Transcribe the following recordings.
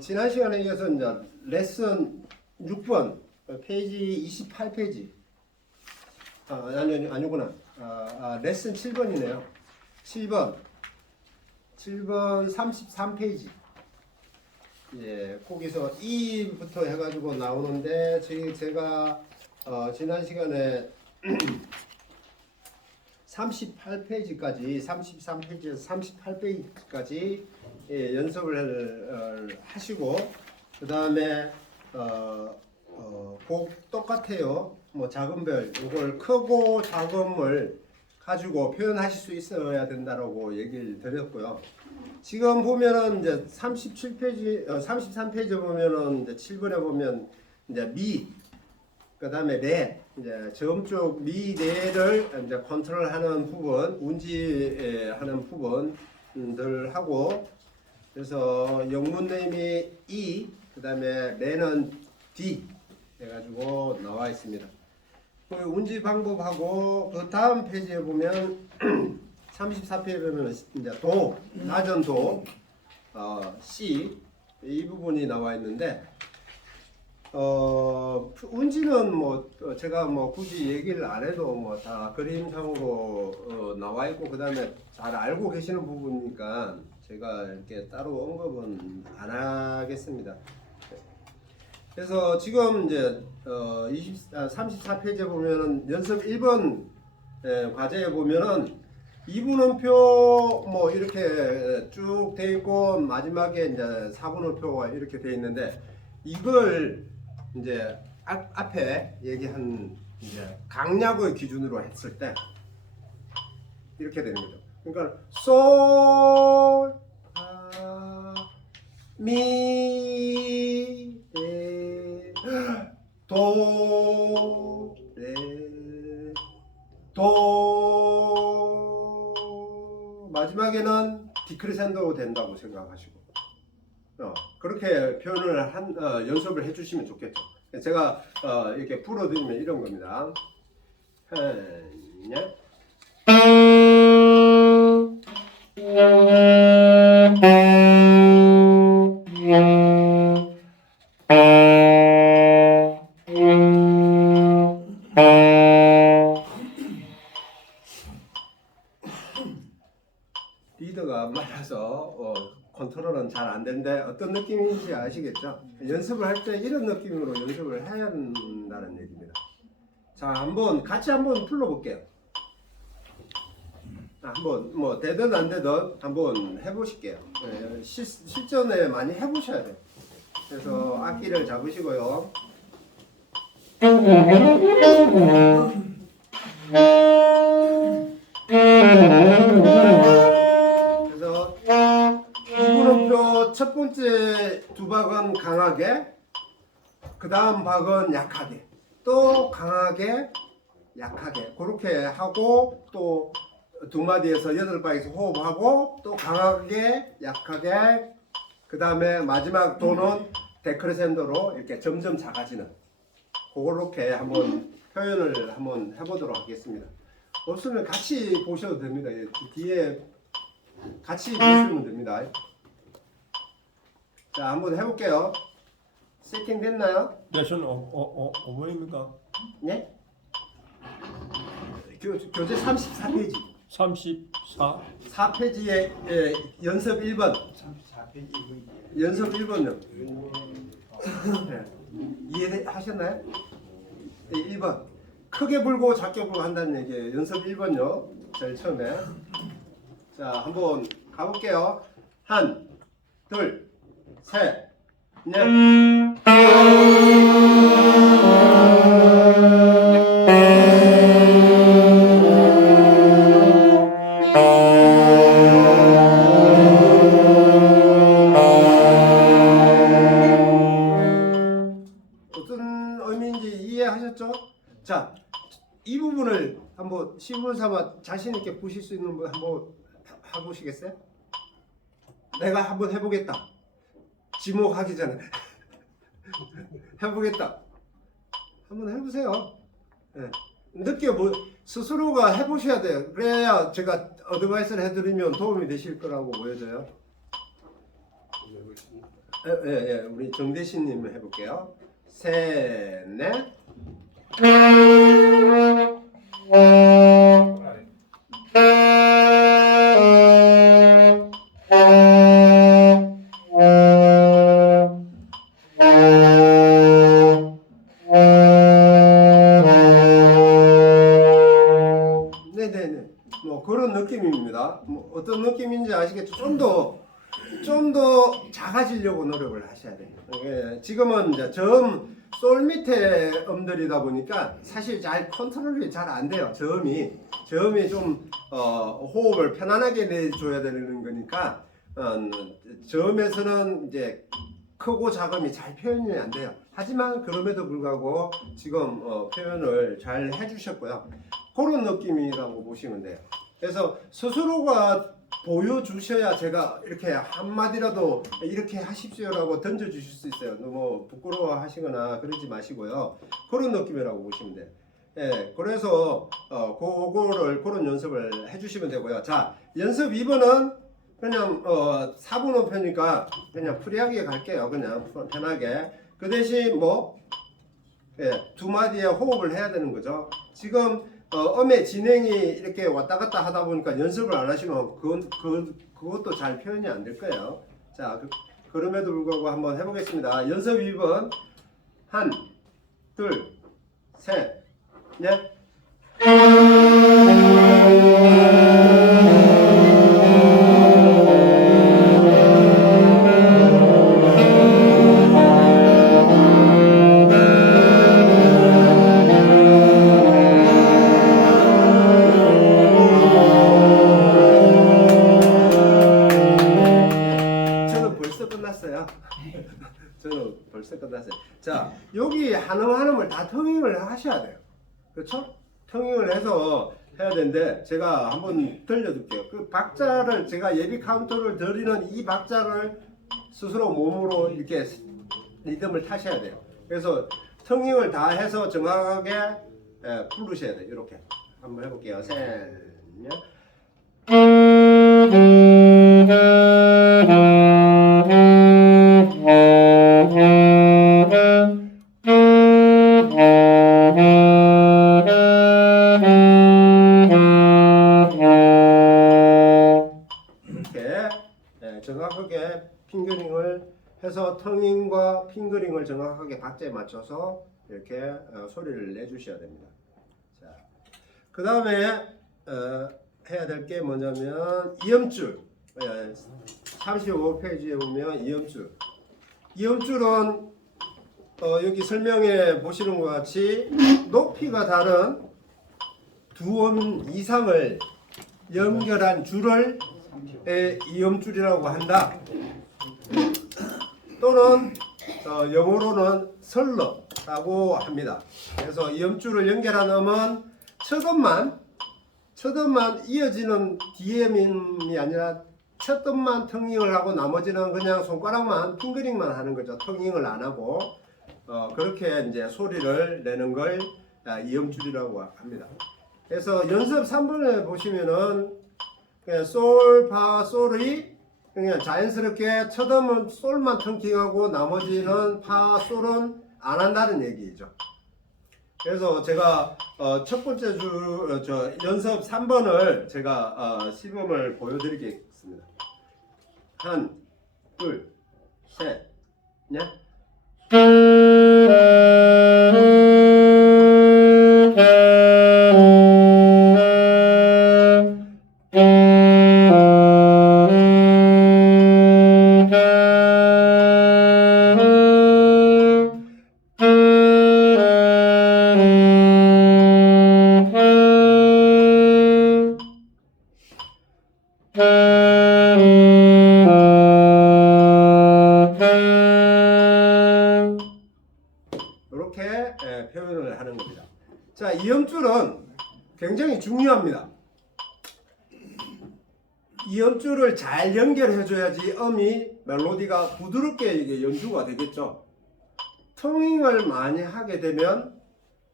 지난 시간에 이어서 이제 레슨 6번 페이지 28페이지 아니구나. 레슨 7번이네요. 7번 33페이지. 예, 거기서 E부터 해가지고 나오는데 제가 지난 시간에 38페이지까지 33페이지에서 38페이지까지 예, 연습을 하시고 그 다음에 똑같아요. 뭐 작은 별 이걸 크고 작음을 가지고 표현하실 수 있어야 된다라고 얘기를 드렸고요. 지금 보면은 이제 37페이지, 33페이지 보면은 이제 7번에 보면 이제 미, 그 다음에 레, 이제 저음 쪽 미, 레를 이제 컨트롤하는 부분, 운지하는 부분들 하고, 그래서 영문네임이 E, 그 다음에 레는 D 해가지고 나와 있습니다. 그 운지 방법하고 그 다음 페이지에 보면 34페이지에 보면 이제 도, 낮은 도, C 이 부분이 나와 있는데 운지는 뭐 제가 뭐 굳이 얘기를 안 해도 뭐 다 그림상으로 나와 있고 그 다음에 잘 알고 계시는 부분이니까 제가 이렇게 따로 언급은 안 하겠습니다. 그래서 지금 이제 34페이지에 보면은 연습 1번 과제에 보면은 이분음표 뭐 이렇게 쭉 돼 있고 마지막에 이제 4분음표가 이렇게 돼 있는데 이걸 이제 앞에 얘기한 이제 강약의 기준으로 했을 때 이렇게 되는 거죠. 그러니까 솔, 미, 레, 도, 레, 도 마지막에는 디크리센도 된다고 생각하시고 그렇게 표현을 연습을 해주시면 좋겠죠. 제가 이렇게 풀어드리면 이런 겁니다. 하나, 리더가 많아서 컨트롤은 잘 안 되는데 어떤 느낌인지 아시겠죠? 연습을 할 때 이런 느낌으로 연습을 해야 한다는 얘기입니다. 자, 같이 한번 불러볼게요. 한번 뭐 되든 안 되든 한번 해보실게요. 실전에 많이 해보셔야 돼요. 그래서 악기를 잡으시고요. 그래서 이분음표 첫 번째 두 박은 강하게, 그 다음 박은 약하게, 또 강하게, 약하게 그렇게 하고 또 두 마디에서 여덟 박에서 호흡하고 또 강하게, 약하게, 그 다음에 마지막 도는 데크레센도로 이렇게 점점 작아지는 그렇게 한번 표현을 한번 해보도록 하겠습니다. 없으면 같이 보셔도 됩니다. 뒤에 같이 보시면 됩니다. 자, 한번 해볼게요. 세팅 됐나요? 네, 저는 어머니입니까? 네? 교재 34페이지. 34. 4페이지에 연습 1번. 34페이지 연습 1번요. 네. 이해하셨나요? 1번. 크게 불고 작게 불고 한다는 얘기예요. 연습 1번요. 제일 처음에. 자, 한번 가볼게요. 한, 둘, 셋, 넷. 어떤 의미인지 이해하셨죠? 자, 이 부분을 한번 시물 삼아 자신 있게 보실 수 있는 분 한번 해보시겠어요? 내가 한번 해보겠다. 지목하기 전에 해보겠다. 한번 해보세요. 네. 스스로가 해보셔야 돼요. 그래야 제가 어드바이스를 해드리면 도움이 되실 거라고 보여져요. 우리 정대신님 해볼게요. 셋, 넷. 네네네. 뭐 그런 느낌입니다. 뭐 어떤 느낌인지 아시겠죠? 좀 더 작아지려고 노력을 하셔야 돼요. 지금은 이제 솔 밑에 음들이다 보니까 사실 잘 컨트롤이 잘 안 돼요. 저음이 좀 호흡을 편안하게 내줘야 되는 거니까 저음에서는 이제 크고 작음이 잘 표현이 안 돼요. 하지만 그럼에도 불구하고 지금 표현을 잘 해주셨고요. 그런 느낌이라고 보시면 돼요. 그래서 스스로가 보여주셔야 제가 이렇게 한마디라도 이렇게 하십시오라고 던져주실 수 있어요. 너무 부끄러워 하시거나 그러지 마시고요. 그런 느낌이라고 보시면 돼요. 예, 그래서 그런 연습을 해주시면 되고요. 자, 연습 2번은 그냥 4분 5편이니까 그냥 프리하게 갈게요. 그냥 편하게. 그 대신 두 마디에 호흡을 해야 되는 거죠. 지금 음의 진행이 이렇게 왔다 갔다 하다 보니까 연습을 안 하시면 그것도 잘 표현이 안 될 거예요. 자, 그럼에도 불구하고 한번 해보겠습니다. 연습 2번. 한, 둘, 셋, 넷. 저는 벌써 끝났어요. 자, 여기 한음을 다 통행을 하셔야 돼요. 그렇죠? 통행을 해서 해야 되는데 제가 한번 들려줄게요. 그 박자를 제가 예비 카운터를 드리는 이 박자를 스스로 몸으로 이렇게 리듬을 타셔야 돼요. 그래서 통행을 다 해서 정확하게 부르셔야 돼요. 이렇게 한번 해볼게요. 셋, 넷. 정확하게 핑거링을 해서 텅잉과 핑거링을 정확하게 박자에 맞춰서 이렇게 소리를 내주셔야 됩니다. 자, 그 다음에 해야 될 게 뭐냐면 이음줄. 35페이지에 보면 이음줄은 여기 설명해 보시는 것 같이 높이가 다른 두 음 이상을 연결한 줄을 이음줄이라고 한다. 또는 영어로는 설러라고 합니다. 그래서 이음줄을 연결한 음은 첫 음만 이어지는 DM이 아니라 첫 음만 텅잉을 하고 나머지는 그냥 손가락만 핑거링만 하는 거죠. 텅잉을 안 하고 그렇게 이제 소리를 내는 걸 이음줄이라고 합니다. 그래서 연습 3번에 보시면은 솔, 파, 솔이 그냥 자연스럽게 첫 음은 솔만 텅킹하고 나머지는 파, 솔은 안 한다는 얘기죠. 그래서 제가 첫 번째 연습 3번을 제가 시범을 보여드리겠습니다. 한, 둘, 셋, 넷. 이렇게 표현을 하는 겁니다. 자, 이음줄은 굉장히 중요합니다. 이음줄을 잘 연결해 줘야지 멜로디가 부드럽게 이게 연주가 되겠죠. 텅잉을 많이 하게 되면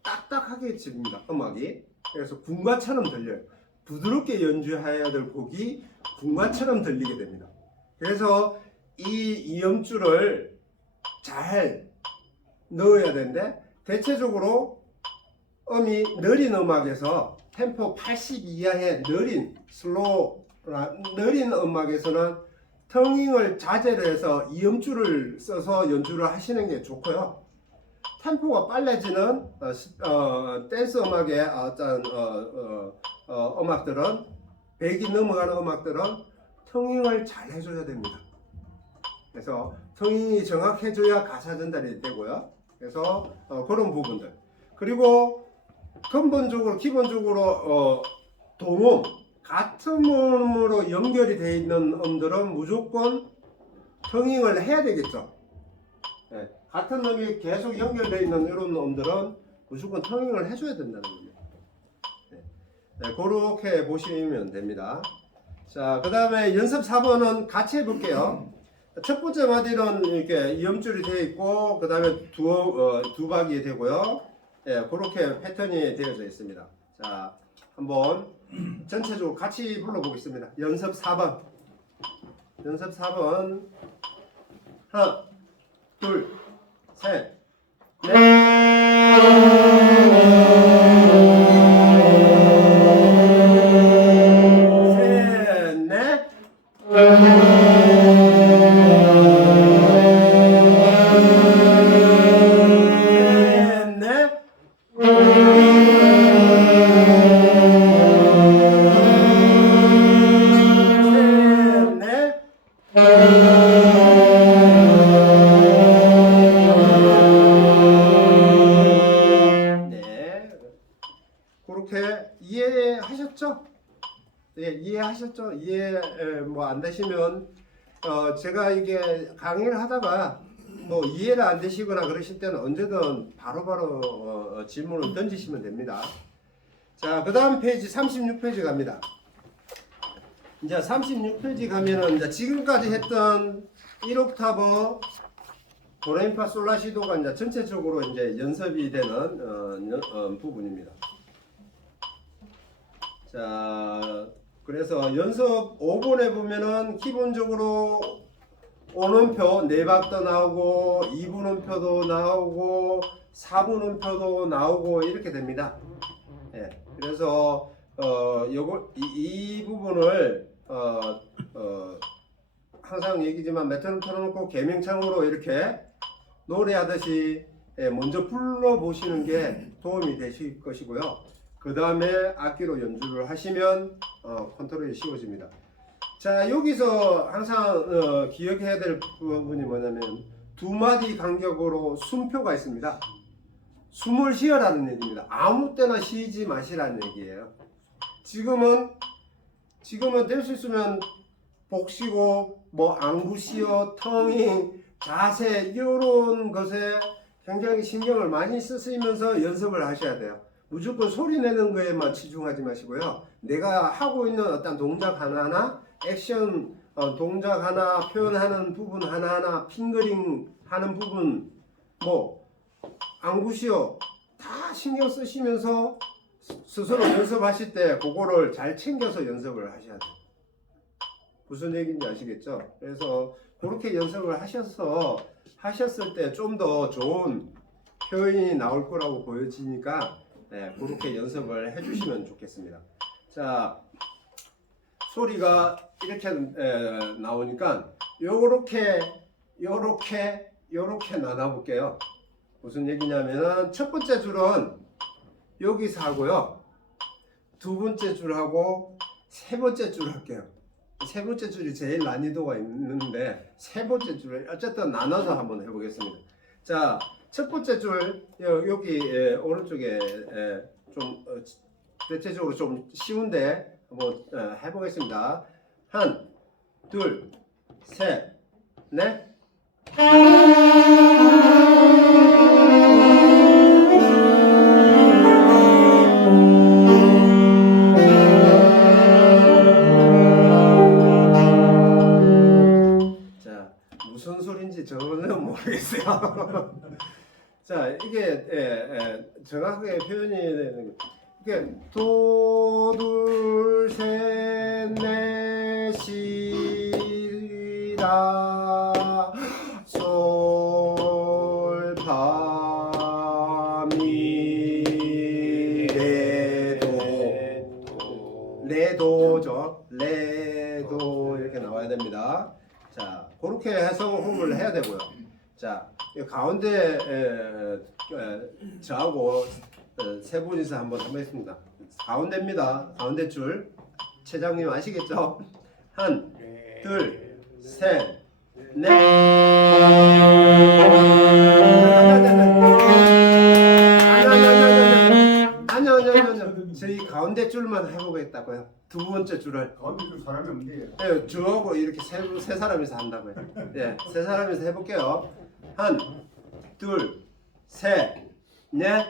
딱딱하게 집니다, 음악이. 그래서 군가처럼 들려요. 부드럽게 연주해야 될 곡이 군가처럼 들리게 됩니다. 그래서 이 이음줄을 잘 넣어야 되는데 대체적으로 음이 느린 음악에서 템포 80 이하의 느린 느린 음악에서는 텅잉을 자제를 해서 이음줄을 써서 연주를 하시는 게 좋고요. 템포가 빨라지는 댄스 음악의 어떤 음악들은 100이 넘어가는 음악들은 텅잉을 잘 해줘야 됩니다. 그래서 텅잉이 정확해져야 가사 전달이 되고요. 그래서 그런 부분들. 그리고 근본적으로 기본적으로 동음 같은 음으로 연결이 되어 있는 음들은 무조건 텅잉을 해야 되겠죠. 네, 같은 음이 계속 연결되어 있는 이런 음들은 무조건 텅잉을 해줘야 된다는 겁니다. 네, 그렇게 보시면 됩니다. 자, 그 다음에 연습 4번은 같이 해볼게요. 첫 번째 마디는 이렇게 이음줄이 되어 있고, 그 다음에 두 박이 되고요. 예, 그렇게 패턴이 되어져 있습니다. 자, 한번 전체적으로 같이 불러보겠습니다. 연습 4번. 연습 4번. 하나, 둘, 셋, 넷. 셋, 넷. 그렇게 이해하셨죠? 예, 이해하셨죠? 이해 뭐 안 되시면 제가 이게 강의를 하다가 뭐 이해가 안 되시거나 그러실 때는 언제든 바로바로 질문을 던지시면 됩니다. 자, 그 다음 페이지 36페이지 갑니다. 이제 36페이지 가면은 이제 지금까지 했던 1옥타브 도레미파 솔라시도가 이제 전체적으로 이제 연습이 되는 부분입니다. 자, 그래서 연습 5번에 보면은 기본적으로 오음표 4박도 나오고 2분음표도 나오고 4분음표도 나오고 이렇게 됩니다. 예, 그래서 이 부분을 항상 얘기지만 메트로놈 틀어놓고 개명창으로 이렇게 노래하듯이 먼저 불러보시는 게 도움이 되실 것이고요. 그 다음에 악기로 연주를 하시면 컨트롤이 쉬워집니다. 자, 여기서 항상 기억해야 될 부분이 뭐냐면 두 마디 간격으로 숨표가 있습니다. 숨을 쉬어라는 얘기입니다. 아무 때나 쉬지 마시라는 얘기예요. 지금은 될 수 있으면 복시고 뭐 안구시어, 텅잉, 자세 이런 것에 굉장히 신경을 많이 쓰시면서 연습을 하셔야 돼요. 무조건 소리 내는 거에만 치중하지 마시고요. 내가 하고 있는 어떤 동작 하나하나, 액션 동작 하나, 표현하는 부분 하나하나, 핑거링 하는 부분, 뭐 안구시어 다 신경 쓰시면서 스스로 연습하실 때 그거를 잘 챙겨서 연습을 하셔야 돼요. 무슨 얘기인지 아시겠죠? 그래서 그렇게 연습을 하셨을 때 좀 더 좋은 표현이 나올 거라고 보여지니까 그렇게 연습을 해주시면 좋겠습니다. 자, 소리가 이렇게 나오니까 요렇게 나눠볼게요. 무슨 얘기냐면은 첫 번째 줄은 여기서 하고요. 두 번째 줄하고 세 번째 줄 할게요. 세 번째 줄이 제일 난이도가 있는데 세 번째 줄을 어쨌든 나눠서 한번 해보겠습니다. 자, 첫 번째 줄 여기 오른쪽에 좀 대체적으로 좀 쉬운데 한번 해보겠습니다. 한, 둘, 셋, 넷. 자, 무슨 소린지 저는 모르겠어요. 자, 이게 정확하게 표현이 되는 이게 도, 둘, 셋, 넷, 시, 라, 레도죠. 레도 이렇게 나와야 됩니다. 자, 그렇게 해서 호흡을 해야 되고요. 자, 이 가운데 저하고 세 분이서 한번 해보겠습니다. 가운데입니다. 가운데 줄. 최장님 아시겠죠? 한, 둘, 셋, 넷. 아니요. 저희 가운데 줄만 해보겠다고요. 두 번째 줄을. 가운데 좀 사람이 없는데. 네, 저하고 이렇게 세 사람이서 한다고요. 예, 세 사람이서 해볼게요. 한, 둘, 셋, 넷.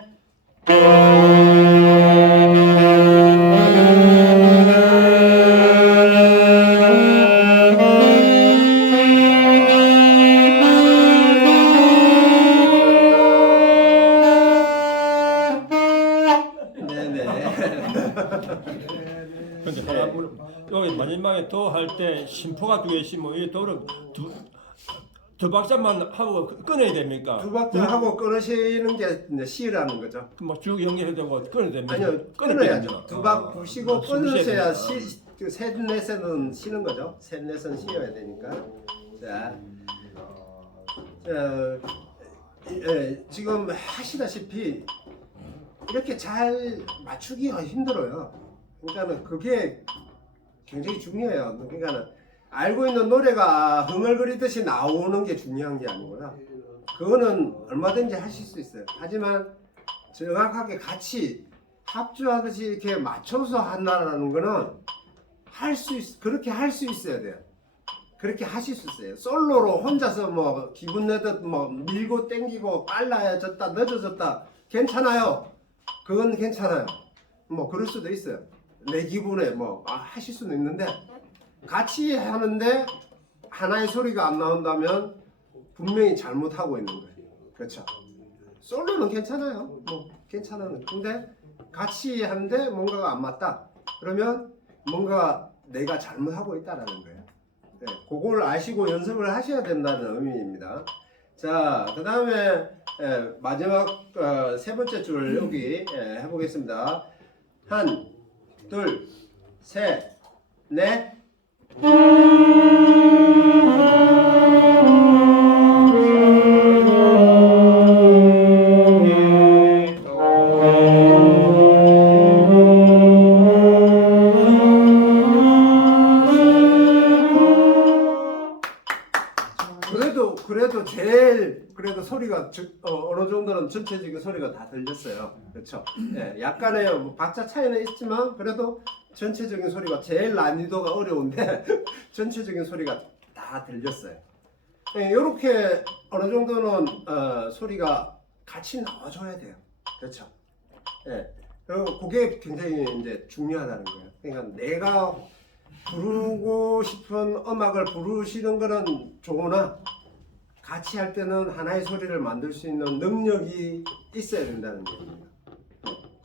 근데 하나 여기 마지막에 도 할 때 심포가 두 개 있으면 이 도를 두 박자만 하고 끊어야 됩니까? 두 박자 하고 끊으시는 게 이제 시라는 거죠. 뭐쭉 연결되고 끊어야 됩니까? 아니요, 끊어야죠. 두 박 부시고 끊으셔야 셋 넷에는 쉬는 거죠. 셋 넷은 쉬어야 되니까. 자, 지금 하시다시피 이렇게 잘 맞추기가 힘들어요. 그러니까는 그게 굉장히 중요해요. 그러니까는 알고 있는 노래가 흥얼거리듯이 나오는 게 중요한 게 아니고요. 그거는 얼마든지 하실 수 있어요. 하지만 정확하게 같이 합주하듯이 이렇게 맞춰서 한다는 거는 그렇게 할 수 있어야 돼요. 그렇게 하실 수 있어요. 솔로로 혼자서 뭐 기분 내듯 뭐 밀고 땡기고 빨라졌다 늦어졌다 괜찮아요. 그건 괜찮아요. 뭐 그럴 수도 있어요. 내 기분에 뭐 하실 수는 있는데 같이 하는데 하나의 소리가 안 나온다면 분명히 잘못하고 있는 거예요. 그렇죠. 솔로는 괜찮아요. 뭐 괜찮아요. 근데 같이 하는데 뭔가가 안 맞다. 그러면 뭔가 내가 잘못하고 있다라는 거예요. 네, 그걸 아시고 연습을 하셔야 된다는 의미입니다. 자, 그 다음에 마지막 세 번째 줄 여기 해보겠습니다. 한, 둘, 셋, 넷. 그래도 제일 소리가 어느 정도는 전체적인 소리가 다 들렸어요. 그렇죠? 예, 약간의 뭐 박자 차이는 있지만 그래도 전체적인 소리가 제일 난이도가 어려운데 전체적인 소리가 다 들렸어요. 예, 이렇게 어느 정도는 소리가 같이 나와줘야 돼요. 그렇죠? 예, 그리고 그게 굉장히 이제 중요하다는 거예요. 그러니까 내가 부르고 싶은 음악을 부르시는 거는 좋으나 같이 할 때는 하나의 소리를 만들 수 있는 능력이 있어야 된다는 얘기입니다.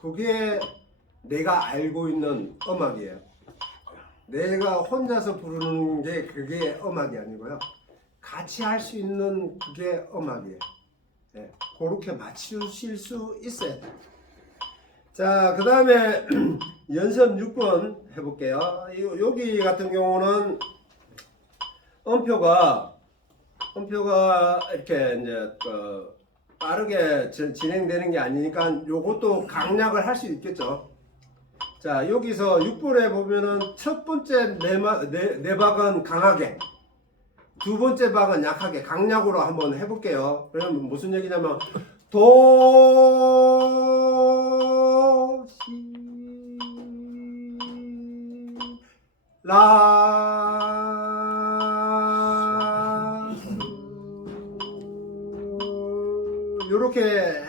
그게 내가 알고 있는 음악이에요. 내가 혼자서 부르는 게 그게 음악이 아니고요. 같이 할 수 있는 그게 음악이에요. 네, 그렇게 맞추실 수 있어야 돼요. 자, 그 다음에 연습 6번 해볼게요. 여기 같은 경우는 음표가 이렇게 이제 빠르게 진행되는 게 아니니까 요것도 강약을 할 수 있겠죠. 자, 여기서 6번에 보면은 첫 번째 네 박은 강하게, 두 번째 박은 약하게 강약으로 한번 해볼게요. 그러면 무슨 얘기냐면 도, 시, 라, 이렇게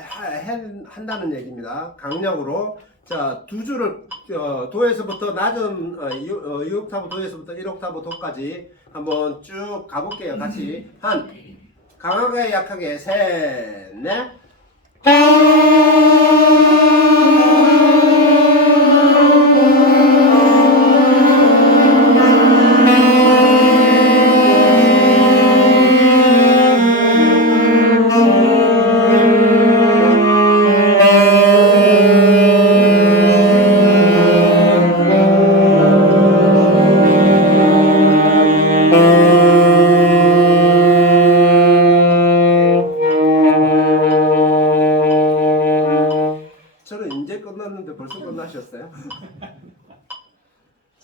한다는 얘기입니다. 강약으로. 자, 두 줄을 도에서부터 낮은 2옥타브 도에서부터 1옥타브 도까지 한번 쭉 가볼게요. 같이 한 강하게 약하게 셋, 넷.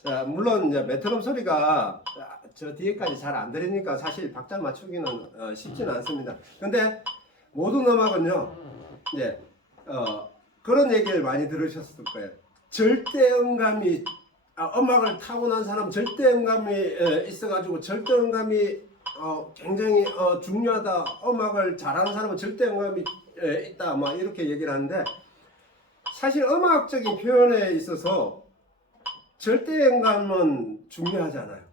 자, 물론 이제 메트로놈 소리가 저 뒤에까지 잘 안 들리니까 사실 박자 맞추기는 쉽지는 않습니다. 근데 모든 음악은요, 이제 그런 얘기를 많이 들으셨을 거예요. 절대 음감이 음악을 타고난 사람 절대 음감이 있어가지고 절대 음감이 굉장히 중요하다. 음악을 잘하는 사람은 절대 음감이 있다. 막 이렇게 얘기를 하는데 사실 음악적인 표현에 있어서 절대 음감은 중요하잖아요.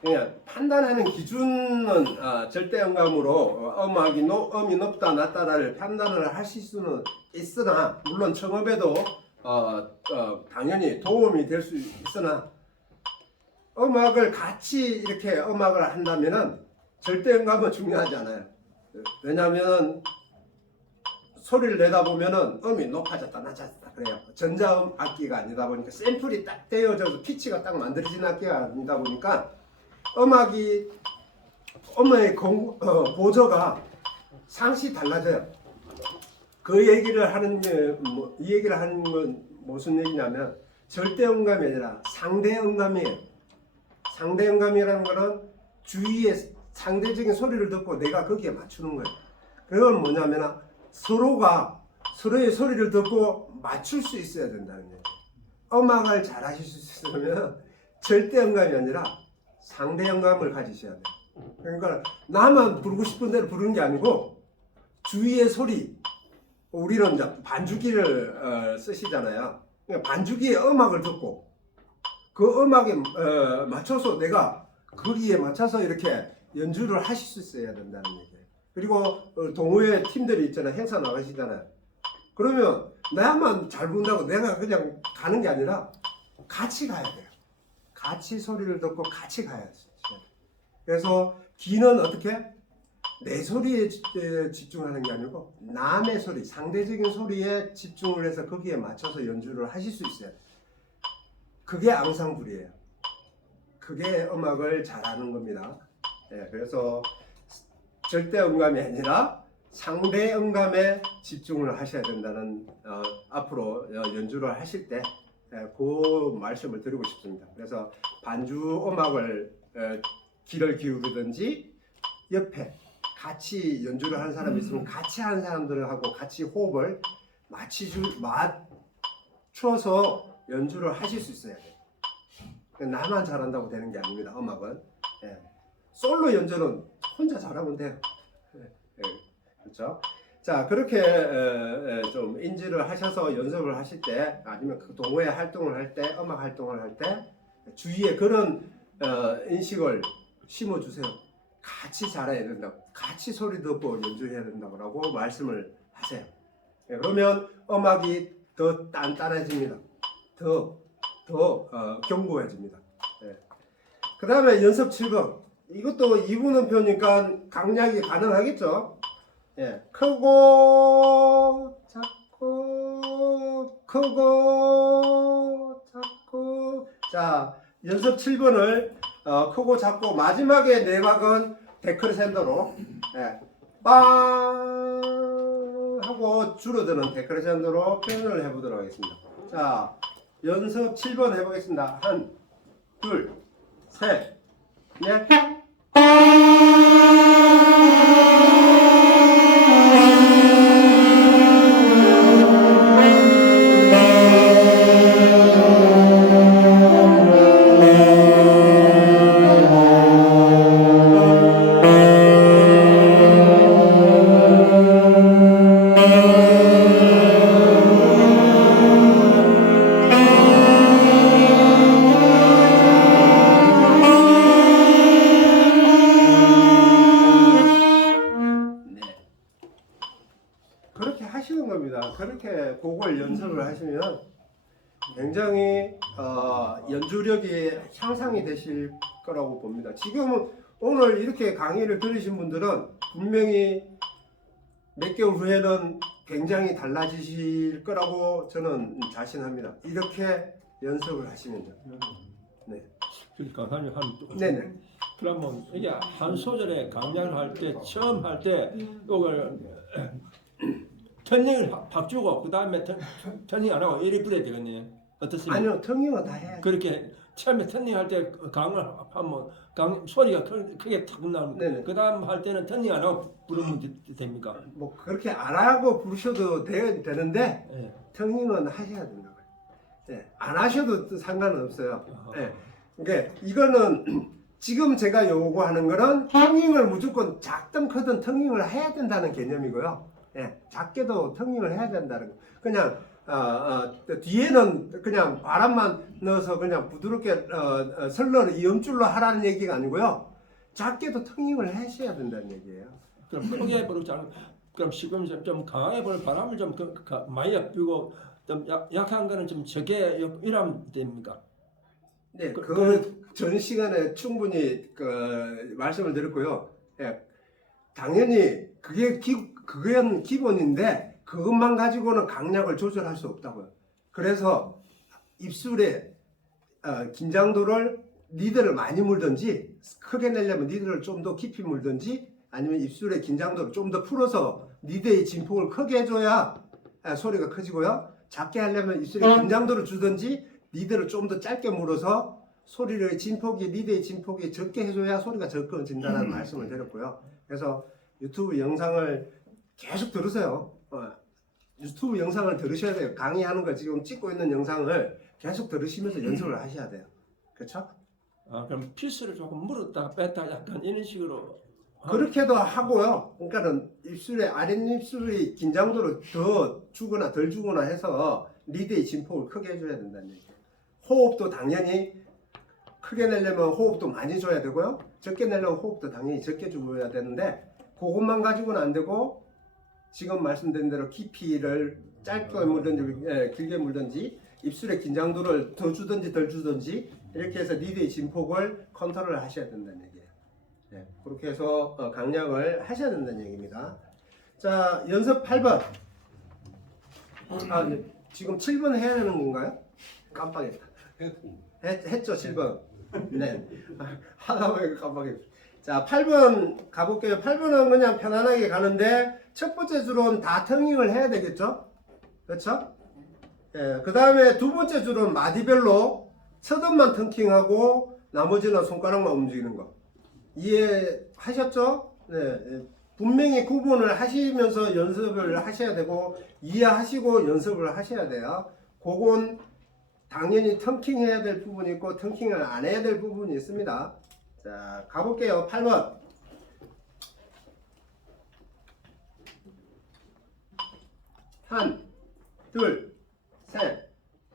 그냥 판단하는 기준은 절대 음감으로 음이 높다 낮다를 판단을 하실 수는 있으나 물론 청업에도 당연히 도움이 될 수 있으나 음악을 같이 이렇게 음악을 한다면은 절대 음감은 중요하지 않아요. 왜냐하면 소리를 내다 보면은 음이 높아졌다 낮아졌다 그래요. 전자음 악기가 아니다 보니까 샘플이 딱 되어져서 피치가 딱 만들어진 악기가 아니다 보니까 음악의 보조가 상시 달라져요. 그 얘기를 하는 이 얘기를 하는 건 무슨 얘기냐면 절대 음감이 아니라 상대 음감이에요. 상대 음감이라는 거는 주위의 상대적인 소리를 듣고 내가 거기에 맞추는 거예요. 그건 뭐냐면 서로가 서로의 소리를 듣고 맞출 수 있어야 된다는 거예요. 음악을 잘 하실 수 있으면 절대 음감이 아니라 상대 음감을 가지셔야 돼요. 그러니까 나만 부르고 싶은 대로 부르는 게 아니고 주위의 소리, 우리는 이제 반주기를 쓰시잖아요. 그러니까 반주기의 음악을 듣고 그 음악에 맞춰서 내가 거기에 맞춰서 이렇게 연주를 하실 수 있어야 된다는 얘기예요. 그리고 동호회 팀들이 있잖아요. 행사 나가시잖아요. 그러면 나만 잘 부른다고 내가 그냥 가는 게 아니라 같이 가야 돼요. 같이 소리를 듣고 같이 가야 돼요. 그래서 귀는 어떻게? 내 소리에 집중하는 게 아니고 남의 소리, 상대적인 소리에 집중을 해서 거기에 맞춰서 연주를 하실 수 있어요. 그게 앙상블이에요. 그게 음악을 잘하는 겁니다. 네, 그래서 절대 음감이 아니라 상대 음감에 집중을 하셔야 된다는 앞으로 연주를 하실 때 그 말씀을 드리고 싶습니다. 그래서 반주 음악을 귀를 기울이든지 옆에 같이 연주를 하는 사람이 있으면 같이 하는 사람들하고 같이 호흡을 맞춰서 연주를 하실 수 있어야 돼요. 나만 잘한다고 되는 게 아닙니다. 음악은 솔로 연주는 혼자 잘하면 돼요. 그렇죠? 자, 그렇게 좀 인지를 하셔서 연습을 하실 때 아니면 그 동호회 활동을 할 때 음악 활동을 할 때 주위에 그런 인식을 심어주세요. 같이 잘해야 된다고, 같이 소리 듣고 연주해야 된다고 말씀을 하세요. 그러면 음악이 더 단단해집니다. 더 견고해집니다. 그 다음에 연습 7번. 이것도 2분 음표니까 강약이 가능하겠죠. 크고 작고 크고 작고. 자, 연습 7번을 크고 작고 마지막에 내박은 데크레센도로 빵 하고 줄어드는 데크레센도로 표현을 해보도록 하겠습니다. 자, 연습 7번 해보겠습니다. 한, 둘, 셋, 넷. 그렇게 하시는 겁니다. 그렇게 곡을 연습을 하시면 굉장히 연주력이 향상이 되실 거라고 봅니다. 지금 오늘 이렇게 강의를 들으신 분들은 분명히 몇 개월 후에는 굉장히 달라지실 거라고 저는 자신합니다. 이렇게 연습을 하시면요. 네. 강사님 네네. 그러면 이게 한 소절에 강약을 할 때 처음 할 때 이걸 터닝을 확 주고 그 다음에 터닝 안 하고 이리 뿌려야 되겠네. 어떻습니까? 아니요, 턴닝은 다 해야죠. 그렇게 처음에 턴닝할 때 강을 하면 강 소리가 크게 탁 나면 네네. 그다음 할 때는 턴닝 안 하고 부르면 됩니까? 뭐 그렇게 안 하고 부르셔도 되는데 예. 턴닝은 하셔야 된다고요. 예, 안 하셔도 상관은 없어요. 아하. 예. 그러니까 이거는 지금 제가 요구하는 거는 턴닝을 무조건 작든 크든 턴닝을 해야 된다는 개념이고요. 예, 작게도 턴닝을 해야 된다는 거. 그냥 뒤에는 그냥 바람만 넣어서 그냥 부드럽게 설러를 이음줄로 하라는 얘기가 아니고요. 작게도 턴닝을 하셔야 된다는 얘기예요. 그럼 크게 부르지 않고 그럼 지금 좀 강하게 부는 바람을 좀 많이 불고 좀 약한 거는 좀 적게 이러면 됩니까? 네, 그 전 시간에 충분히 그 말씀을 드렸고요. 예, 당연히 그건 기본인데 그것만 가지고는 강약을 조절할 수 없다고요. 그래서 입술에 긴장도를 니들을 많이 물든지 크게 내려면 니들을 좀 더 깊이 물든지 아니면 입술의 긴장도를 좀 더 풀어서 니들의 진폭을 크게 해줘야 소리가 커지고요. 작게 하려면 입술에 긴장도를 주든지 니들을 좀 더 짧게 물어서 소리를 니들의 진폭이 적게 해줘야 소리가 적어진다는 말씀을 드렸고요. 그래서 유튜브 영상을 계속 들으세요. 유튜브 영상을 들으셔야 돼요. 강의하는 거 지금 찍고 있는 영상을 계속 들으시면서 연습을 하셔야 돼요. 그렇죠? 아 그럼 피스를 조금 물었다가 뺐다가 약간 이런 식으로 그렇게도 하고요. 그러니까는 입술에 아랫입술의 긴장도를 더 주거나 덜 주거나 해서 리드의 진폭을 크게 해줘야 된다는 얘기예요. 호흡도 당연히 크게 내려면 호흡도 많이 줘야 되고요. 적게 내려면 호흡도 당연히 적게 줘야 되는데 그것만 가지고는 안 되고 지금 말씀드린 대로 깊이를 짧게 물든지 길게 물든지 입술의 긴장도를 더 주든지 덜 주든지 이렇게 해서 리드의 진폭을 컨트롤 하셔야 된다는 얘기예요. 네, 그렇게 해서 강약을 하셔야 된다는 얘기입니다. 자, 연습 8번. 네, 지금 7번 해야 되는 건가요? 깜빡했다. 했죠, 7번. 네. 하다 보니까 깜빡했죠. 자, 8번 가볼게요. 8번은 그냥 편안하게 가는데 첫 번째 줄은 다 턴닝을 해야 되겠죠? 그렇죠? 예, 그 다음에 두 번째 줄은 마디별로 첫 음만 턴킹하고 나머지는 손가락만 움직이는 거. 이해하셨죠? 네. 분명히 구분을 하시면서 연습을 하셔야 되고 이해하시고 연습을 하셔야 돼요. 그건 당연히 턴킹 해야 될 부분이 있고 턴킹을 안 해야 될 부분이 있습니다. 자, 가볼게요. 8번. 한, 둘, 셋,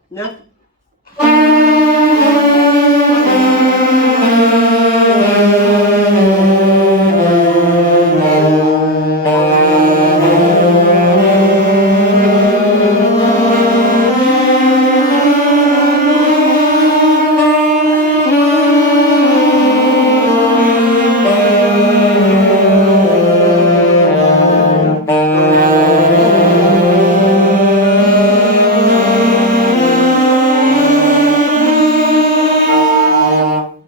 넷.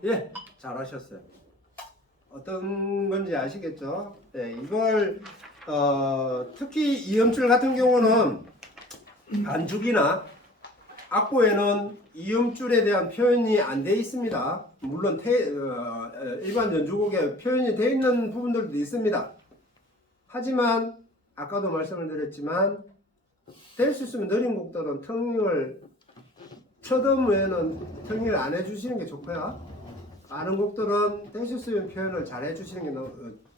예, 잘하셨어요. 어떤 건지 아시겠죠? 네, 이걸 특히 이음줄 같은 경우는 반죽이나 악보에는 이음줄에 대한 표현이 안 돼 있습니다. 물론 일반 연주곡에 표현이 되어 있는 부분들도 있습니다. 하지만 아까도 말씀을 드렸지만 될 수 있으면 느린 곡들은 턴닝을 첫 음 외에는 턴닝을 안 해주시는 게 좋고요. 많은 곡들은 될 수 있으면 표현을 잘 해주시는 게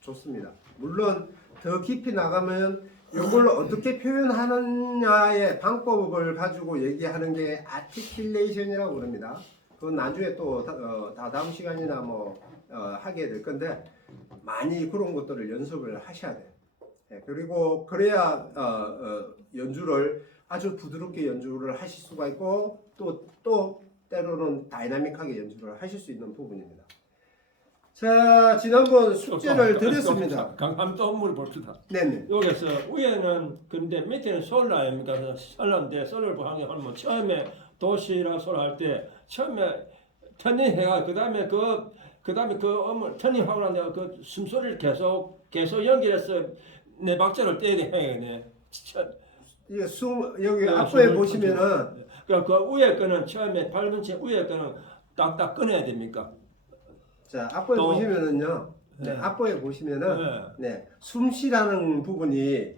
좋습니다. 물론 더 깊이 나가면 이걸 어떻게 표현하느냐의 방법을 가지고 얘기하는 게 아티큘레이션이라고 그럽니다. 그건 나중에 또 다음 시간이나 하게 될 건데 많이 그런 것들을 연습을 하셔야 돼요. 네, 그리고 그래야 연주를 아주 부드럽게 연주를 하실 수가 있고 또 때로는 다이나믹하게 연주를 하실 수 있는 부분입니다. 자, 지난번 숙제를 드렸습니다. 강한 또 업무를 봅시다. 네네. 여기서 위에는 근데 밑에는 솔 아닙니까? 그래서 솔인데 솔을 하면 처음에 도시라 솔 할 때 처음에 턴닝 해가 그다음에 그 음을 턴닝 하고 난 다음에 그 숨소리를 계속 연결해서 네 박자를 떼게 해야 돼. 이게 여기 앞에 보시면은 그 위에 거는 처음에 밟은 채 위에 거는 딱딱 꺼내야 됩니까? 자, 악보에 또- 보시면은요. 네, 네. 악보에 보시면은 네. 네, 숨 쉬라는 부분이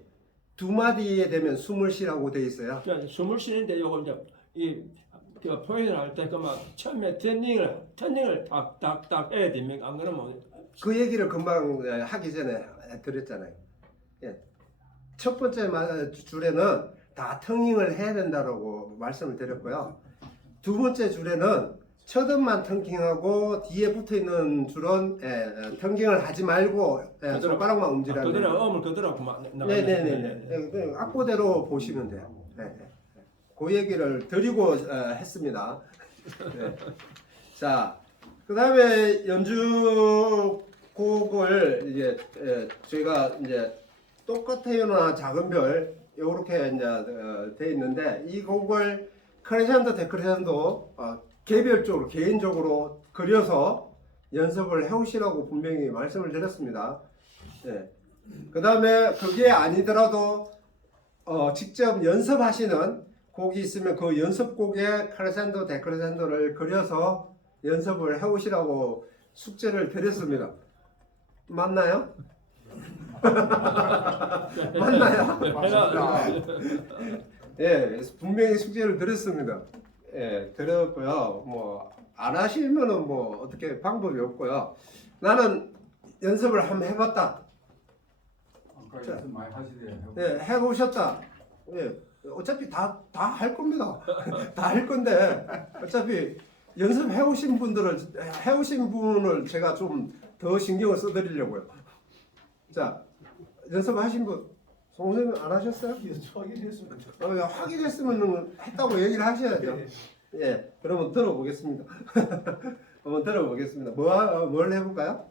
두 마디에 되면 숨을 쉬라고 돼 있어요. 숨을 쉬는데 요거 이제 그 표현을 할 때 그만 처음에 터닝을 딱딱딱 해야 됩니까? 안 그러면 그 얘기를 금방 하기 전에 드렸잖아요. 예. 첫 번째 줄에는 다 턴닝을 해야 된다고 말씀을 드렸고요. 두 번째 줄에는 첫 음만 턴킹하고 뒤에 붙어 있는 줄은 턴킹을 하지 말고 손가락만 움직이라는. 그대로 음을 그대로 그만 네네네. 악보대로 보시면 돼요. 네. 그 얘기를 드리고 했습니다. 네. 자, 그 다음에 연주곡을 이제 저희가 이제 똑같아요나 작은 별 이렇게 이제 돼 있는데 이 곡을 크레센도 데크레센도 개별적으로 개인적으로 그려서 연습을 해오시라고 분명히 말씀을 드렸습니다. 네. 그 다음에 그게 아니더라도 직접 연습하시는 곡이 있으면 그 연습곡에 크레센도 데크레센도를 그려서 연습을 해오시라고 숙제를 드렸습니다. 맞나요? 맞나요? 예, 분명히 숙제를 드렸습니다. 예, 드렸고요. 뭐 안 하시면은 뭐 어떻게 방법이 없고요. 나는 연습을 한번 해봤다. 아까 연습 많이 하시대요. 예, 해보셨다. 예, 어차피 다 할 겁니다. 다 할 건데 어차피 연습해오신 해오신 분을 제가 좀 더 신경을 써드리려고요. 자, 연습하신 분, 송선생님 안 하셨어요? 확인했습니다. 확인했으면 했다고 얘기를 하셔야죠. 예, 그러면 들어보겠습니다. 한번 들어보겠습니다. 뭘 해볼까요?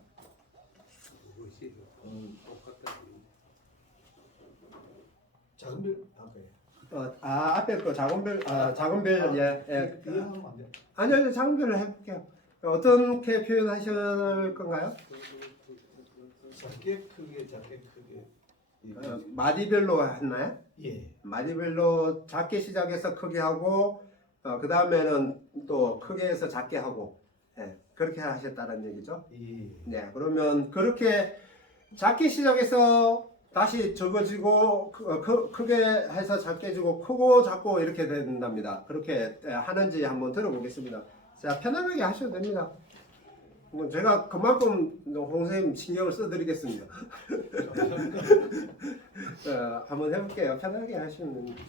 작은 별 할까요? 앞에 거 작은 별, 작은 별, 예. 그냥 하면 안 돼. 아니요, 작은 별을 해볼게요. 어떻게 표현하실 건가요? 작게 크게 작게 크게. 마디별로 했나요? 예. 마디별로 작게 시작해서 크게 하고, 그 다음에는 또 크게 해서 작게 하고, 예, 그렇게 하셨다는 얘기죠. 예. 네, 그러면 그렇게 작게 시작해서 다시 적어지고 크게 해서 작게 지고 크고 작고 이렇게 된답니다. 그렇게 하는지 한번 들어보겠습니다. 자, 편안하게 하셔도 됩니다. 뭐 제가 그만큼 홍 선생님 신경을 써드리겠습니다. 한번 해볼게요. 편하게 하시면 됩니다.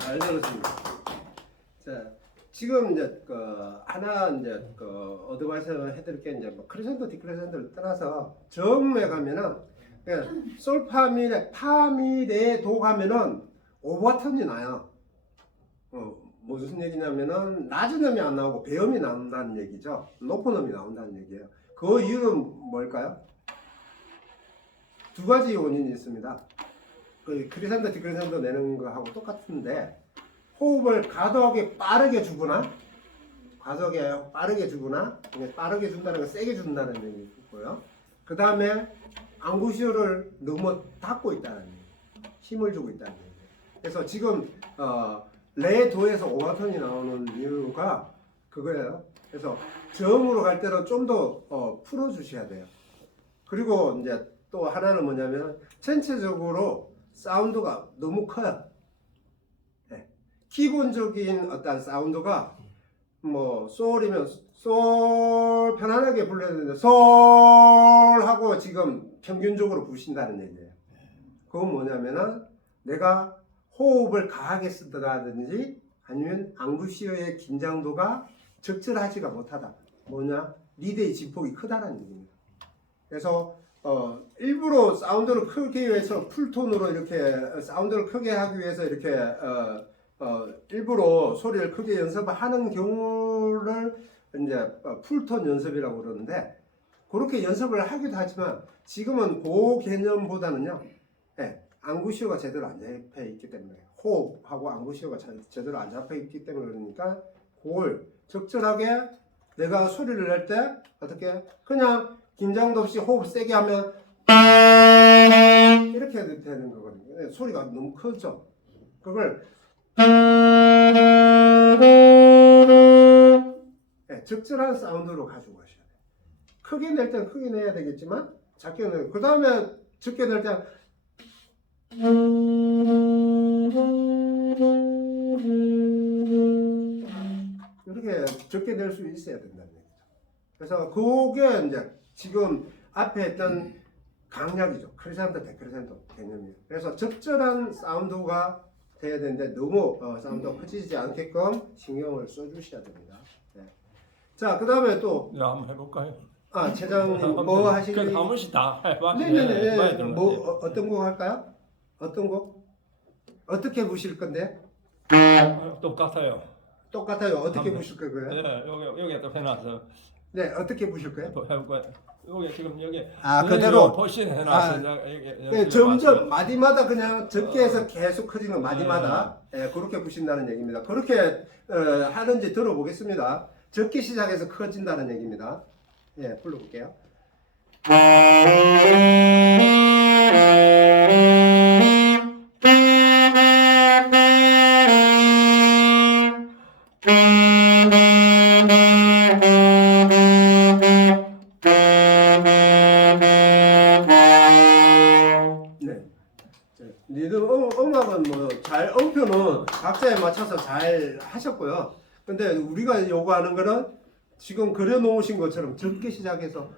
잘 들었습니다. 자, 지금 이제 하나 이제 어드바이스 해드릴 게 이제 뭐 크레센도 디크레센도를 떠나서 저음에 가면은 그냥 솔파미레 파미레도 가면은 오버톤이 나요. 무슨 얘기냐면은 낮은 음이 안 나오고 배음이 나온다는 얘기죠. 높은 음이 나온다는 얘기예요. 그 이유는 뭘까요? 두 가지 원인이 있습니다. 그 크리센도 디크리센도 내는 거하고 똑같은데 호흡을 과도하게 빠르게 주거나 빠르게 준다는 건 세게 준다는 얘기고요. 그 다음에 앙구시오를 너무 닫고 있다는 얘기, 힘을 주고 있다는 얘기. 그래서 지금 레도에서 오바톤이 나오는 이유가 그거예요. 그래서 저음으로 갈 때는 좀 더 풀어주셔야 돼요. 그리고 이제 또 하나는 뭐냐면 전체적으로 사운드가 너무 커요. 네. 기본적인 어떤 사운드가 뭐 솔이면 솔 편안하게 불러야 되는데 솔 하고 지금 평균적으로 부신다는 얘기예요. 그건 뭐냐면은 내가 호흡을 강하게 쓰다든지 아니면 앙구시어의 긴장도가 적절하지가 못하다. 뭐냐? 리드의 진폭이 크다는 얘기입니다. 그래서 일부러 사운드를 크게 위해서 풀톤으로 이렇게 사운드를 크게 하기 위해서 이렇게 일부러 소리를 크게 연습하는 경우를 이제 풀톤 연습이라고 그러는데 그렇게 연습을 하기도 하지만 지금은 그 개념보다는요, 앙구시어가 제대로 안 잡혀 있기 때문에 호흡하고 앙구시어가 제대로 안 잡혀 있기 때문에 그러니까 그걸 적절하게 내가 소리를 낼 때 어떻게 그냥 긴장도 없이 호흡 세게 하면 이렇게 해도 되는 거거든요. 소리가 너무 크죠. 그걸 적절한 사운드로 가지고 가셔야 돼요. 크게 낼 때는 크게 내야 되겠지만 작게 낼 그 다음에 적게 낼 때 이렇게 적게 낼 수 있어야 된다는 얘기죠. 그래서 그게 이제 지금 앞에 했던 강약이죠. 크리센터, 데크리센터 개념이에요. 그래서 적절한 사운드가 돼야 되는데 너무 사운드가 커지지 않게끔 신경을 써주셔야 됩니다. 네. 자, 그 다음에 또 네, 한번 해볼까요? 최장님 뭐 하시기? 그냥 한 번씩 다 해봐. 네네네. 뭐 어떤 곡 할까요? 어떤 곡? 어떻게 부실 건데? 똑같아요. 똑같아요. 어떻게 한번. 부실 거예요? 네, 여기 또 해놨어. 네, 어떻게 부실 거예요? 해볼 거예요. 여기 지금 여기 그대로. 포신 해놨어. 네, 점점 마디마다 그냥 적게 해서 계속 커지는 마디마다 그렇게 부신다는 얘기입니다. 그렇게 하는지 들어보겠습니다. 적게 시작해서 커진다는 얘기입니다. 예, 불러볼게요. 네. 리듬 음악은 뭐 잘 음표는 박자에 맞춰서 잘 하셨고요. 근데 우리가 요구하는 거는 지금 그려 놓으신 것처럼 적게 시작해서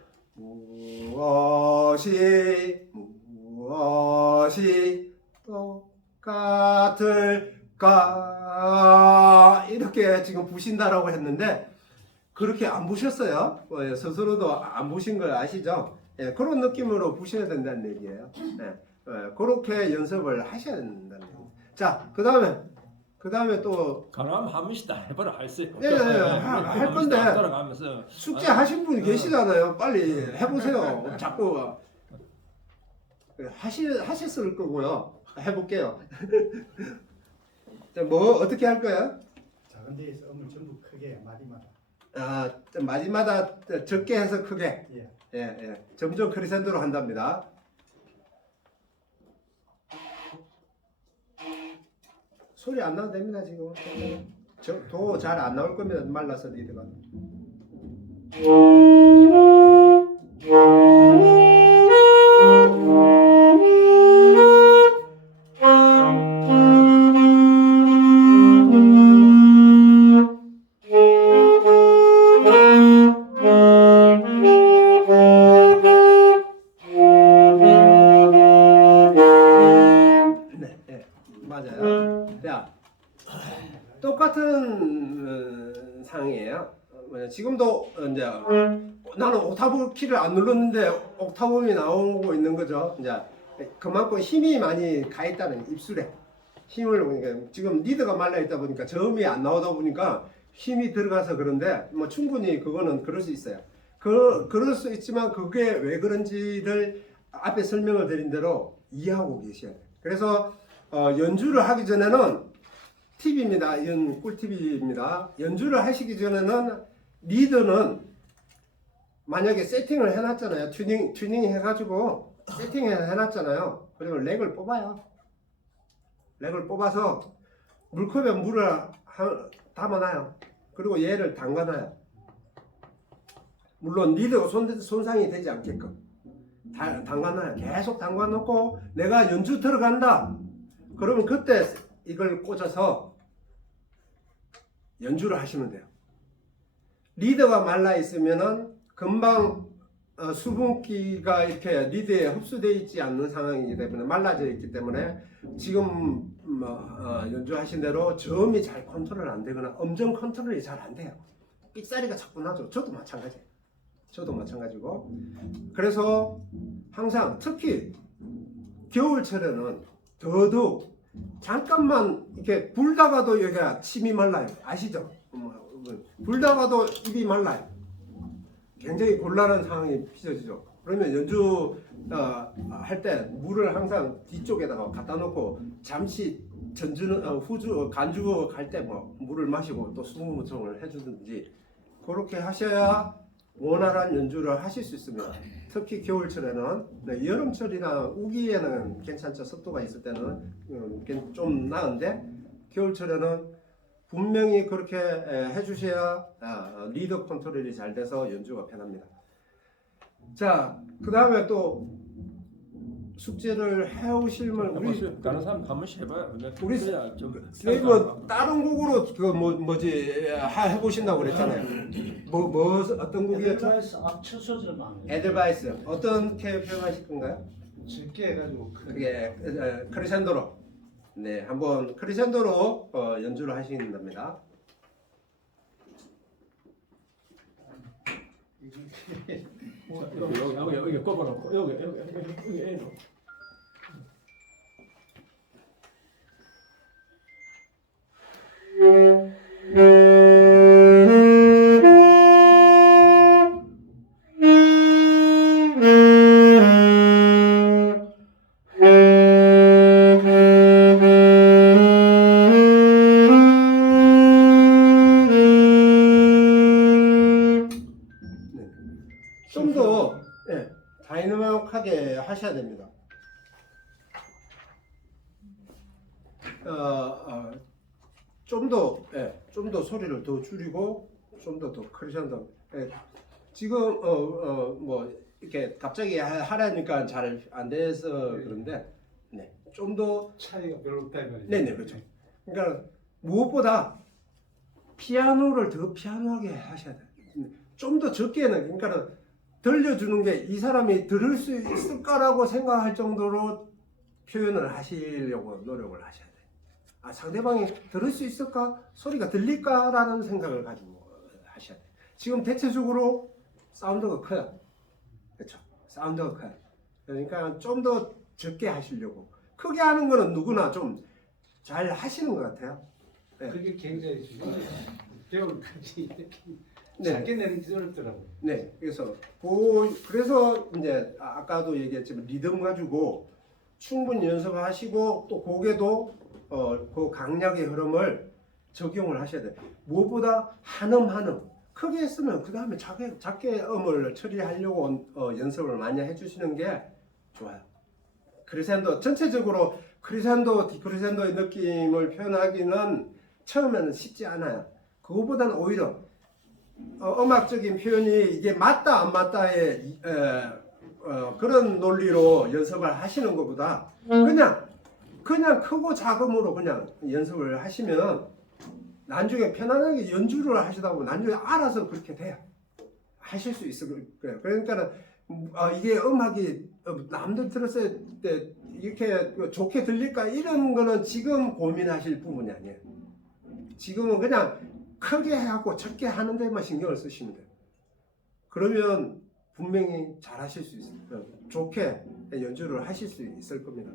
무엇이 똑같을까 이렇게 지금 부신다라고 했는데 그렇게 안 부셨어요. 스스로도 안 부신 걸 아시죠? 그런 느낌으로 부셔야 된다는 얘기예요. 그렇게 연습을 하셔야 된다는 얘기예요. 자, 그 다음에 또 그럼 한 번씩 다 해보라 할 수 있고. 할 건데 따라가면서 숙제 하신 분이 계시잖아요. 빨리 해보세요. 자꾸 하셨을 거고요. 해볼게요. 자, 뭐 어떻게 할 거예요? 작은 데에서 음을 전부 크게 마디마다. 마디마다 적게 해서 크게. 예. 점점 크리센도로 한답니다. 소리 안 나도 됩니다 지금. 도 잘 안 나올 겁니다. 말라서 리드가. 맞아요. 자, 똑같은 상이에요. 지금도 이제 나는 옥타브 키를 안 눌렀는데 옥타브음이 나오고 있는 거죠. 이제 그만큼 힘이 많이 가 있다는 입술에 힘을 보니까 지금 리드가 말라 있다 보니까 저음이 안 나오다 보니까 힘이 들어가서 그런데 뭐 충분히 그거는 그럴 수 있어요. 그럴 수 있지만 그게 왜 그런지를 앞에 설명을 드린 대로 이해하고 계셔야 돼요. 그래서 연주를 하기 전에는 팁입니다. 이건 꿀팁입니다. 연주를 하시기 전에는 리드는 만약에 세팅을 해놨잖아요. 튜닝 해가지고 세팅을 해놨잖아요. 그리고 렉을 뽑아요. 렉을 뽑아서 물컵에 물을 담아놔요. 그리고 얘를 담가놔요. 물론 리드가 손상이 되지 않게끔 담가놔요. 계속 담가놓고 내가 연주 들어간다. 그러면 그때 이걸 꽂아서 연주를 하시면 돼요. 리드가 말라 있으면은 금방 수분기가 이렇게 리드에 흡수되어 있지 않는 상황이기 때문에 말라져 있기 때문에 지금 연주하신 대로 저음이 잘 컨트롤 안 되거나 음정 컨트롤이 잘 안 돼요. 삑사리가 자꾸 나죠. 저도 마찬가지예요. 저도 마찬가지고. 그래서 항상 특히 겨울철에는 더더욱 잠깐만 이렇게 불다가도 여기가 침이 말라요. 아시죠? 불다가도 입이 말라요. 굉장히 곤란한 상황이 빚어지죠. 그러면 연주 할 때 물을 항상 뒤쪽에다가 갖다 놓고 잠시 전주는 간주 갈 때 뭐 물을 마시고 또 수분 보충을 해주든지 그렇게 하셔야 원활한 연주를 하실 수 있습니다. 특히 겨울철에는 네, 여름철이나 우기에는 괜찮죠. 습도가 있을 때는 좀 나은데 겨울철에는 분명히 그렇게 해주셔야 리더 컨트롤이 잘 돼서 연주가 편합니다. 자, 그 다음에 또 숙제를 해오실 분 우리 다른 사람 한 번씩 해봐요. 우리 그래야 좀 선생님은 다른 곡으로 그 뭐지 해보신다고 그랬잖아요. 뭐 어떤 곡이었죠? 에드바이스 앞첫 소절만 에드바이스 어떻게 표현하실 건가요? 적게 해가지고 그게 크리센도로. 네, 한번 크리센도로 연주를 하신답니다. 여기 꼽아놓고 여기 A로. 좀 더 다이나믹하게 하셔야 됩니다. 좀 더 소리를 더 줄이고 좀 더 크리션더. 지금 뭐 이렇게 갑자기 하라니까 잘 안 돼서 그런데 좀 더 차이가 별로 없다 이 말이죠. 네네 그렇죠. 그러니까 무엇보다 피아노를 더 피아노하게 하셔야 돼요. 좀 더 적게는 그러니까 들려주는 게 이 사람이 들을 수 있을까라고 생각할 정도로 표현을 하시려고 노력을 하셔야 돼요. 상대방이 들을 수 있을까? 소리가 들릴까라는 생각을 가지고 하셔야 돼요. 지금 대체적으로 사운드가 커요. 그렇죠? 사운드가 커요. 그러니까 좀 더 적게 하시려고. 크게 하는 거는 누구나 좀 잘 하시는 것 같아요. 네. 그게 굉장히 중요해요. 배울까지 이렇게 네. 작게 내는 게 어렵더라고요. 네, 그래서 이제 아까도 얘기했지만 리듬 가지고 충분히 연습하시고 또 곡에도 그 강약의 흐름을 적용을 하셔야 돼요. 무엇보다 한음 크게 했으면 그 다음에 작게 음을 처리하려고 연습을 많이 해주시는 게 좋아요. 크리센도 전체적으로 크리센도, 디크리센도의 느낌을 표현하기는 처음에는 쉽지 않아요. 그거보다는 오히려 음악적인 표현이 이게 맞다 안 맞다의 그런 논리로 연습을 하시는 것보다 그냥 크고 작음으로 그냥 연습을 하시면 나중에 편안하게 연주를 하시다 보면 나중에 알아서 그렇게 돼요. 하실 수 있을 거예요. 그러니까 이게 음악이 남들 들었을 때 이렇게 좋게 들릴까 이런 거는 지금 고민하실 부분이 아니에요. 지금은 그냥 크게 해갖고 적게 하는 데만 신경을 쓰시면 돼요. 그러면 분명히 잘 하실 수 있어요. 좋게 연주를 하실 수 있을 겁니다.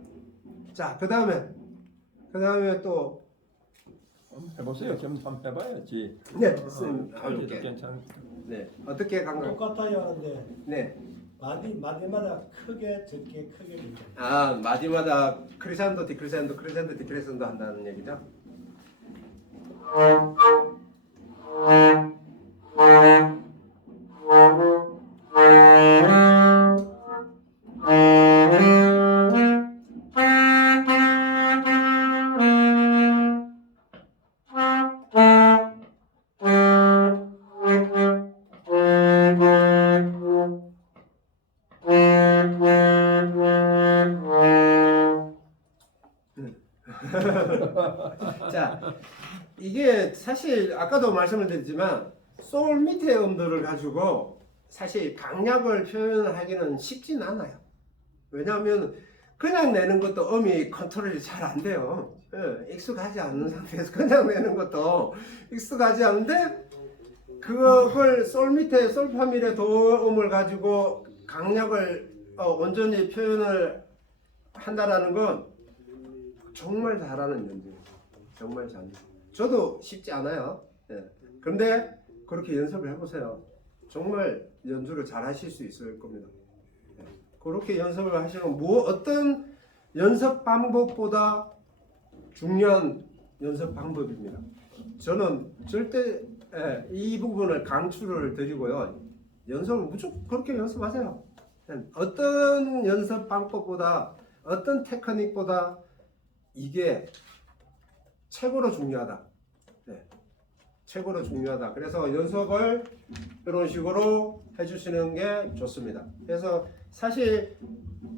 자, 그 다음에 또 해보세요. 좀 한번 해봐야지. 네, 선생님 아주 괜찮. 네, 어떻게 강강? 똑같아요 하는데 네, 마디마다 크게 적게 크게 되죠. 마디마다 크리산도, 디크리산도, 크리산도, 디크리산도 한다는 얘기죠. 자, 이게 사실 아까도 말씀을 드렸지만 소울 밑의 음들을 가지고 사실 강약을 표현하기는 쉽진 않아요. 왜냐하면 그냥 내는 것도 음이 컨트롤이 잘 안 돼요. 예, 익숙하지 않은 상태에서 그냥 내는 것도 익숙하지 않은데 그걸 솔 밑에 솔파밀의 도음을 가지고 강약을 온전히 표현을 한다라는 건 정말 잘하는 연주예요. 정말 잘. 저도 쉽지 않아요. 예. 그런데 그렇게 연습을 해보세요. 정말 연주를 잘 하실 수 있을 겁니다. 예. 그렇게 연습을 하시면 어떤 연습 방법보다 중요한 연습 방법입니다. 저는 절대 이 부분을 강추를 드리고요. 연습을 무조건 그렇게 연습하세요. 어떤 연습 방법보다 어떤 테크닉보다 이게 최고로 중요하다. 네. 최고로 중요하다. 그래서 연습을 이런 식으로 해주시는 게 좋습니다. 그래서 사실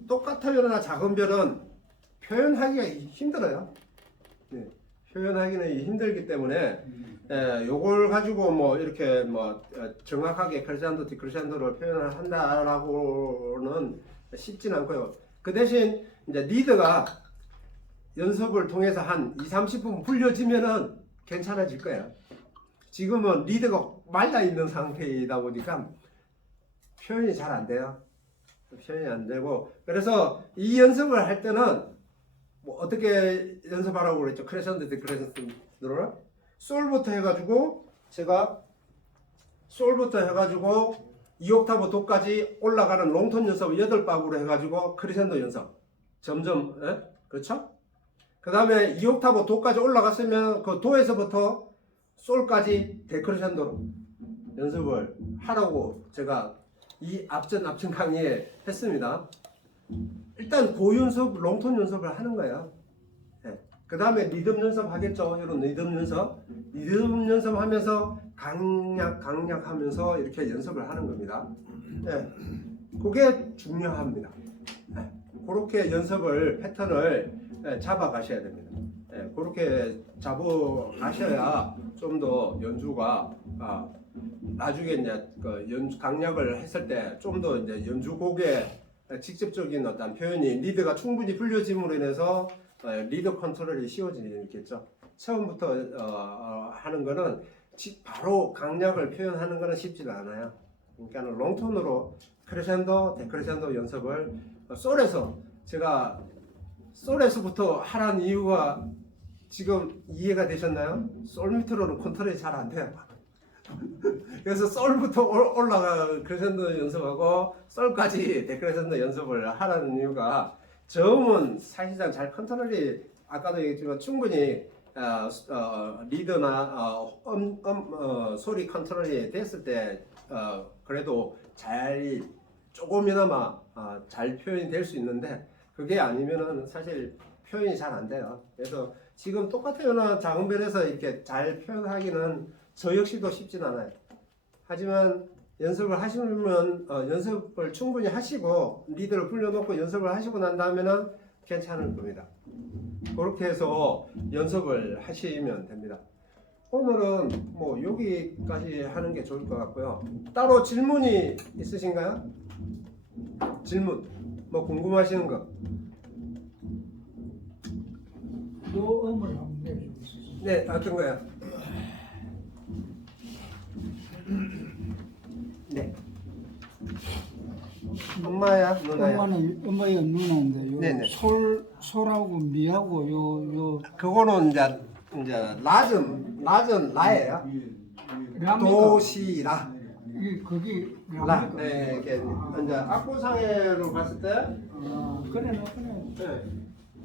똑같은 별이나 작은 별은 표현하기가 힘들어요. 네. 표현하기는 힘들기 때문에 요걸 가지고 뭐 이렇게 뭐 정확하게 크레센도 디크레센도를 표현을 한다라고는 쉽진 않고요. 그 대신 이제 리드가 연습을 통해서 한 2-30분 불려지면은 괜찮아질 거예요. 지금은 리드가 말라 있는 상태이다 보니까 표현이 잘 안 돼요. 표현이 안 되고 그래서 이 연습을 할 때는 뭐 어떻게 연습하라고 그랬죠? 크레센도 디크레센도를 솔부터 해가지고 제가 솔부터 해가지고 2옥타브 도까지 올라가는 롱톤 연습 8박으로 해가지고 크레센도 연습 점점 그렇죠? 그 다음에 2옥타브 도까지 올라갔으면 그 도에서부터 솔까지 데크레센도로 연습을 하라고 제가 이 앞전 강의에 했습니다. 일단 고연습, 롱톤 연습을 하는 거예요. 그 다음에 리듬 연습 하겠죠. 이런 리듬 연습 하면서 강약하면서 이렇게 연습을 하는 겁니다. 그게 중요합니다. 그렇게 연습을 패턴을 잡아 가셔야 됩니다. 그렇게 잡아 가셔야 좀 더 연주가 나중에 이제 그 연주 강약을 했을 때 좀 더 이제 연주곡의 직접적인 어떤 표현이 리드가 충분히 풀려짐으로 인해서 리드 컨트롤이 쉬워지겠죠. 처음부터 하는 거는 바로 강약을 표현하는 거는 쉽지가 않아요. 그러니까 롱톤으로 크레센도, 데크레센도 연습을 솔에서 제가 솔에서부터 하라는 이유가 지금 이해가 되셨나요? 솔 밑으로는 컨트롤이 잘 안 돼요. 그래서 솔부터 올라가 크레센도 연습하고 솔까지 데크레센도 연습을 하라는 이유가 저음은 사실상 잘 컨트롤이 아까도 얘기했지만 충분히 리드나 소리 컨트롤이 됐을 때 그래도 잘 조금이나마 잘 표현이 될 수 있는데 그게 아니면은 사실 표현이 잘 안 돼요. 그래서 지금 똑같아요나 작은 별에서 이렇게 잘 표현하기는 저 역시도 쉽진 않아요. 하지만 연습을 하시면 연습을 충분히 하시고 리드를 불려놓고 연습을 하시고 난 다음에는 괜찮을 겁니다. 그렇게 해서 연습을 하시면 됩니다. 오늘은 뭐 여기까지 하는 게 좋을 것 같고요. 따로 질문이 있으신가요? 질문 뭐 궁금하시는 거? 요 음을 한번 내주세요. 네, 어떤 거요? 네. 엄마야, 누나야? 엄마의 누나인데 요 네네. 솔하고 미하고 요 그거는 이제 낮은 라예요. 도시라. 이 거기 라. 네, 이게 이제 악보상으로 봤을 때, 그래 네,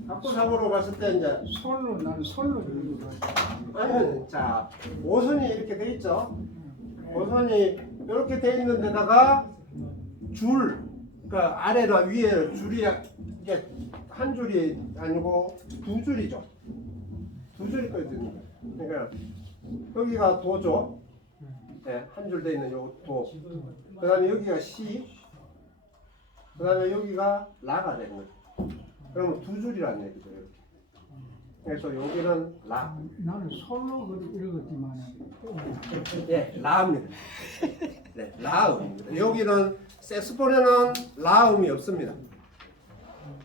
악보상으로 봤을 때 이제 나는 솔로 이거 아니, 자 5선이 이렇게 돼 있죠. 5선이 이렇게 돼 있는 데다가 줄, 그러니까 아래나 위에 줄이 이게 한 줄이 아니고 두 줄이죠. 두 줄이 꺼져 있는 거예요. 그러니까 여기가 도죠. 네, 한 줄 돼 있는 요 도. 그다음에 여기가 시. 그다음에 여기가 라가 되는 거죠. 그러면 두 줄이라는 얘기죠. 이렇게. 그래서 여기는 라. 나는 솔로 읽었지만 예, 라입니다. 네, 라음입니다. 여기는 색소폰에는 라음이 없습니다.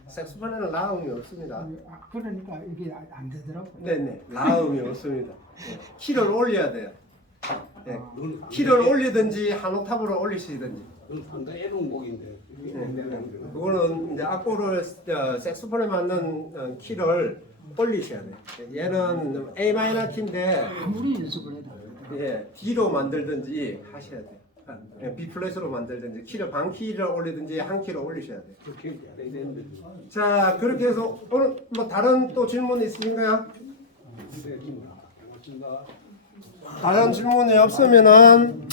색소폰에는 라음이 없습니다. 그러니까 이게 안 되더라고. 네네, 라음이 없습니다. 네, 키를 올려야 돼요. 네, 키를 올리든지 한 옥타브를 올리시든지. 상당히 애로운 곡인데. 그거는 이제 악보를 색소폰에 맞는 키를 올리셔야 돼요. 얘는 A 마이너 키인데 아무리 연습을 해도 예, D로 만들든지 하셔야 돼요. 예, B 플랫으로 만들든지 키를 반 키를 올리든지 한 키를 올리셔야 돼요. 그렇게 해야 되는데. 자, 그렇게 해서 오늘 뭐 다른 또 질문 있으신가요? 다른 질문이 없으면은